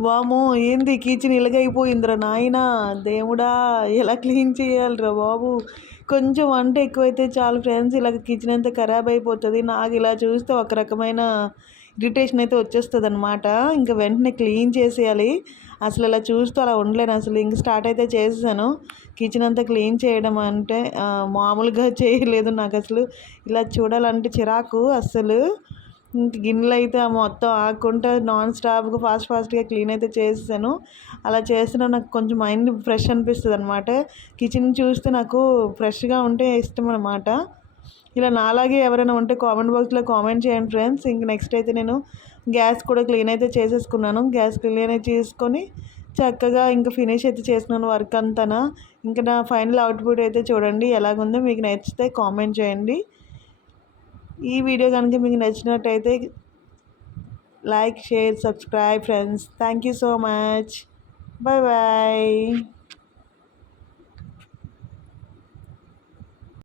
వామ్మో! ఏంది కిచెన్ ఇలాగైపోయిందిరా నాయనా! దేవుడా! ఎలా క్లీన్ చేయాలిరా బాబు! కొంచెం వంట ఎక్కువైతే చాలు ఫ్రెండ్స్, ఇలాగ కిచెన్ అంతా ఖరాబ్ అయిపోతది. నాకు ఇలా చూస్తే ఒక రకమైన ఇరిటేషన్ అయితే వచ్చేస్తదనమాట. ఇంక వెంటనే క్లీన్ చేసేయాలి. అసలు ఇలా చూస్తూ అలా ఉండలేను అసలు. ఇంక స్టార్ట్ అయితే చేసేసాను. కిచెన్ అంతా క్లీన్ చేయడం అంటే మామూలుగా చేయలేదు నాకసలు. ఇలా చూడాలంటే చిరాకు అస్సలు. ఇంక గిన్నెలైతే మొత్తం ఆగకుండా నాన్ స్టాప్‌గా ఫాస్ట్‌గా క్లీన్ అయితే చేసేసాను. అలా చేస్తేనే నాకు కొంచెం మైండ్ ఫ్రెష్ అనిపిస్తదనమాట. కిచెన్ చూస్తే నాకు ఫ్రెష్‌గా ఉంటే ఇష్టమనమాట. ఇలా నాలాగే ఎవరైనా ఉంటే కామెంట్ బాక్స్‌లో కామెంట్ చేయండి ఫ్రెండ్స్. ఇంక నెక్స్ట్ అయితే నేను గ్యాస్ కూడా క్లీన్ అయితే చేసేసుకున్నాను. గ్యాస్ క్లీన్ అయితే చేసుకొని చక్కగా ఇంక ఫినిష్ అయితే చేస్తున్నాను వర్క్ అంతాన. ఇంక నా ఫైనల్ అవుట్‌పుట్ అయితే చూడండి ఎలాగుందో. మీకు నచ్చితే కామెంట్ చేయండి. ఈ వీడియో కనుక మీకు నచ్చినట్టయితే like, share, subscribe friends. Thank you so much. Bye bye.